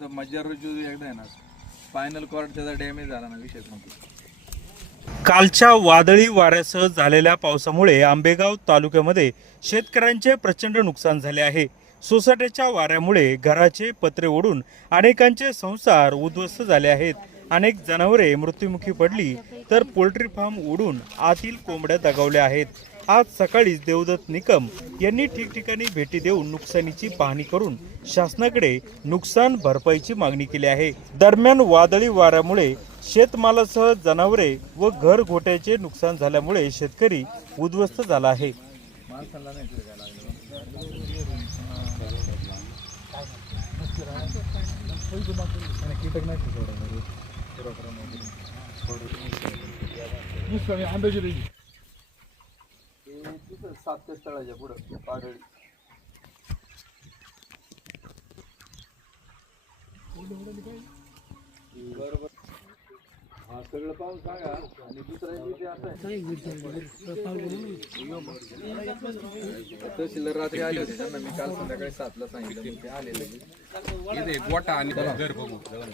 मज्जा रोज एकदा आहे ना स्पायनल कॉर्ड त्याचा डॅमेज झाला ना विषय संपला। कालच्या वादळी वाऱ्यासह झालेल्या पावसामुळे आंबेगाव तालुक्यामध्ये शेतकऱ्यांचे प्रचंड नुकसान झाले आहे। सोसाट्याच्या वाऱ्यामुळे घराचे पत्रे उडून अनेकांचे संसार उद्ध्वस्त झाले आहेत। अनेक जनावरे मृत्युमुखी पडली तर पोल्ट्री फार्म उडून आतील कोंबड्या दगावल्या आहेत। आज सकाळीच देवदत्त निकम यांनी ठिकठिकाणी भेटी देऊन नुकसानीची पाहणी करून शासनाकडे नुकसान भरपाईची मागणी केली आहे। दरम्यान वादळी वाऱ्यामुळे शेतमालासह जनावरे व घर गोठ्याचे नुकसान झाल्यामुळे शेतकरी उद्ध्वस्त झाला आहे। सात ते स्थळाच्या पुढे पाडळी बरोबर। हा सगळं पाहून सांगा आणि दुसऱ्या दिवशी असं तहसीलदार रात्री आले होते, त्यांना मी काल संध्याकाळी 7ला सांगितलं, ते आले लगेच। गोटा आणि घर बघू चला।